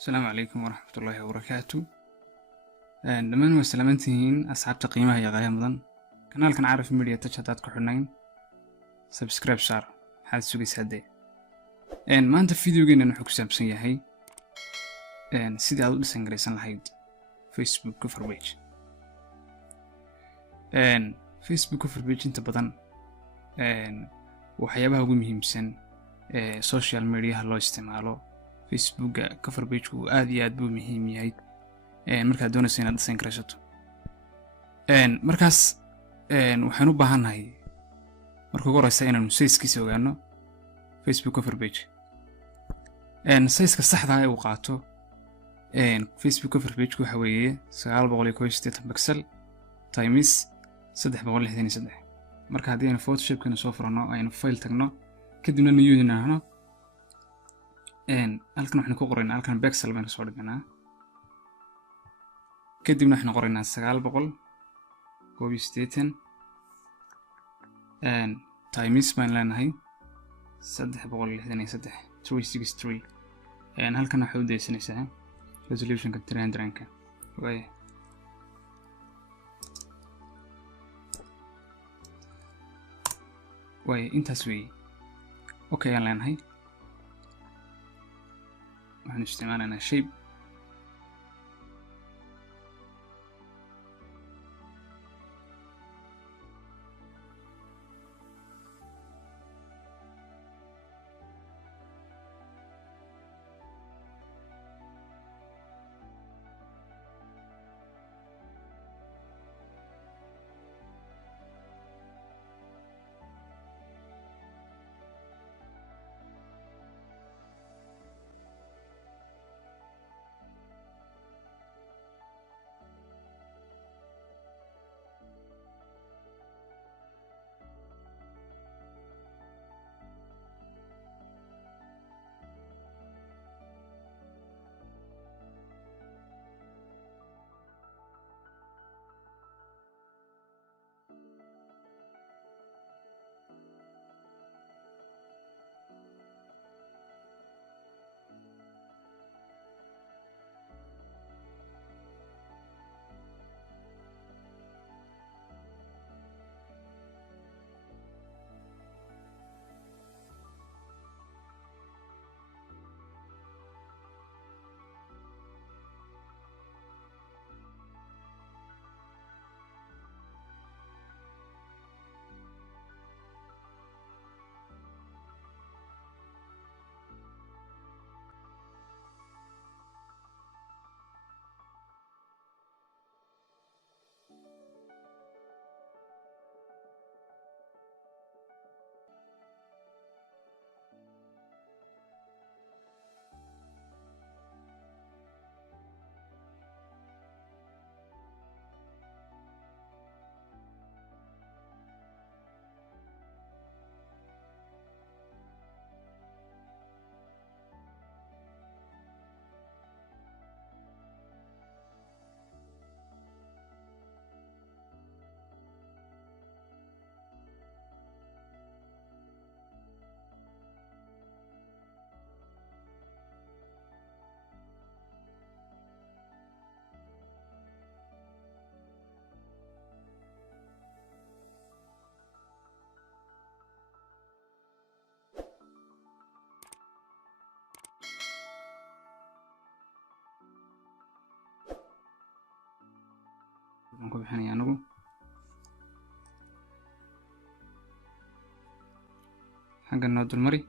السلام عليكم ورحمة الله وبركاته. دمان waa salaamantihiin asxaabta qiimaha iyo qaayaha mudan. Kanaalkan Caarif Media Touch hadaad ku xidhnayn subscribe saar waxaad sugaysaa dee. Maanta videogeena wuxuu ku saabsan yahay sidii aad u dhisan garaysan lahayd Facebook cover page. Facebook cover page inta badan waxyaabaha ugu muhiimsan social media loo isticmaalo. Facebook cover page uu aad iyo aad buu muhiim yahay markaad doonayso inaad dhisan garaysato. Markaas waxaan u baahanahay marka ugu horeysa inaanu size-kiisa ogaano Facebook cover page. Size-ka saxda ah ee uu qaato Facebook cover page waxa weeye 981 pixel times 363. marka haddii aynu Photoshop-kana soo furano aynu file tagno kadibna new inahno halkan waxaan ku qoraynaa halkan pixel baan soo dhiganaa kadibna waxaan qoraynaa 981 times baan leenahay 363 363 halkan waxa u daysanaysaa resolution-ka 300-ka way intaas weey okay aan leenahay waxaan isticmaalaynaa shape ku bixinaya anagu xaggan noo dulmari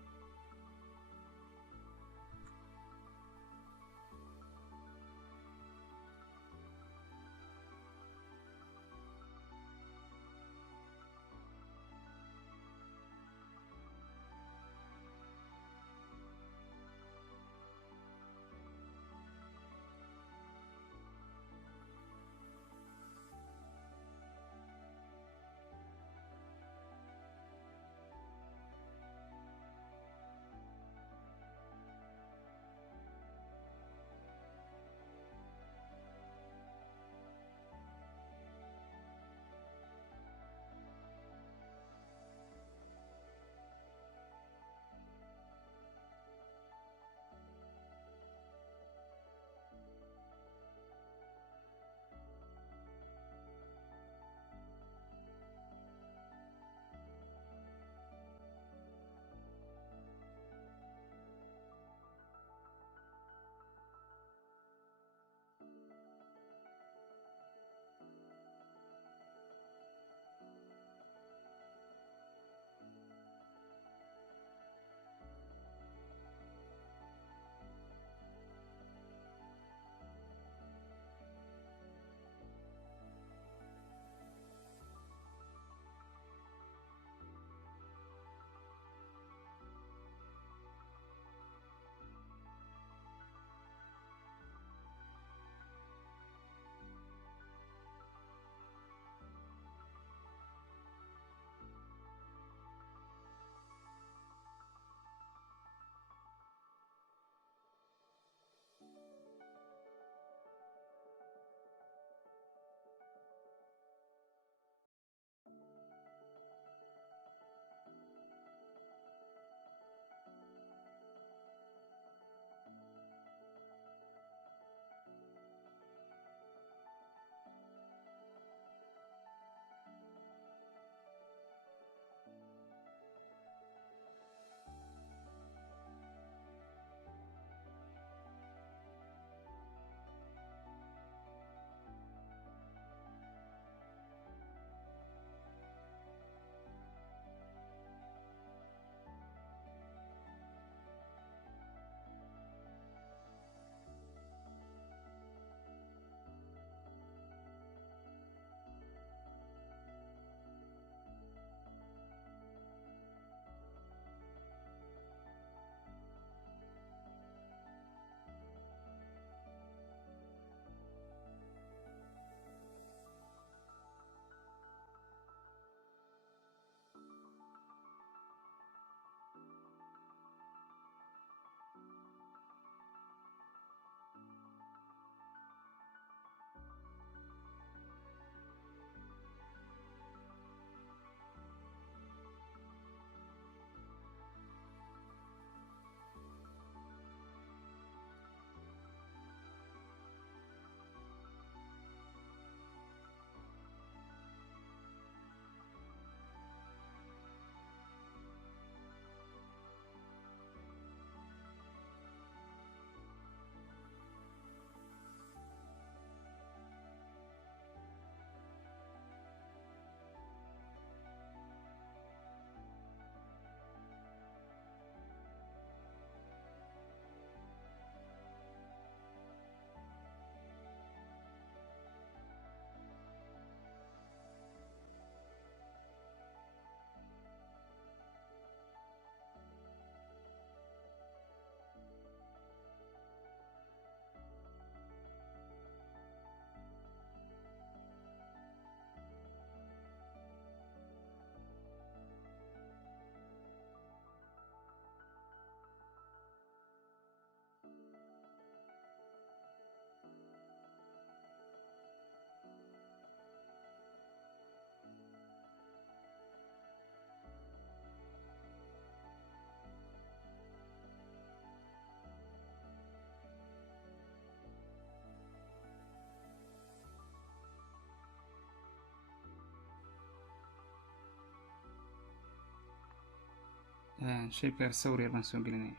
shape ka sawir yar baan soo gelinaya.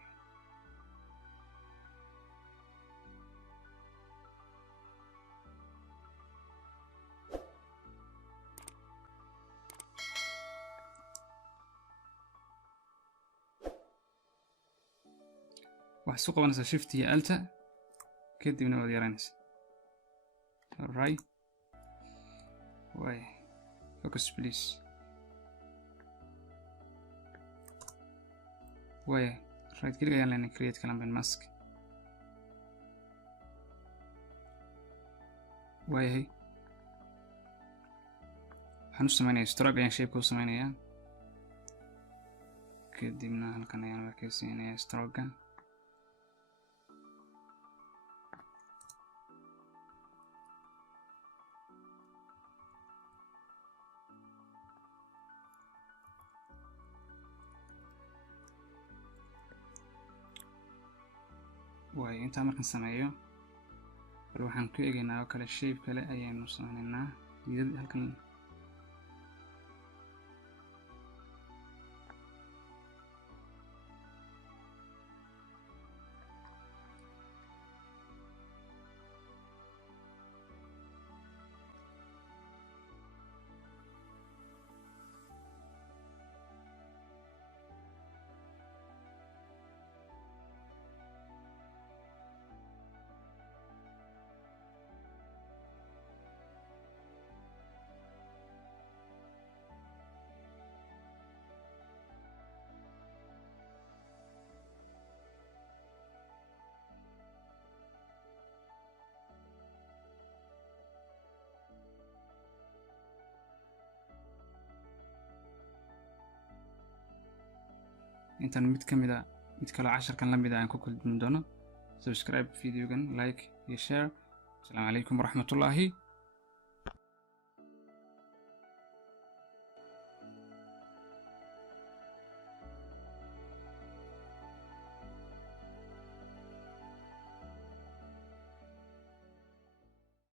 waxaad soo qabanaysaa shift iyo alta kadibna waad yaraynaysaa. alright way focus please. way right click ayaan leenahay create clamp mask. way waxaan u samaynayaa stroke ayaan shape u samaynayaa kadibna halkan ayaan rakaysiinayaa stroke. way inta markaan sameeyo bal waxaan ku eegaynaa oo kale shape kale ayaynu sameynaynaa iyada halkan. intaan mid kale casharkan la mid ah aan ku kulmin doono. subscribe videogan, like iyo share. Assalaamu calaykum waraxmatullaahi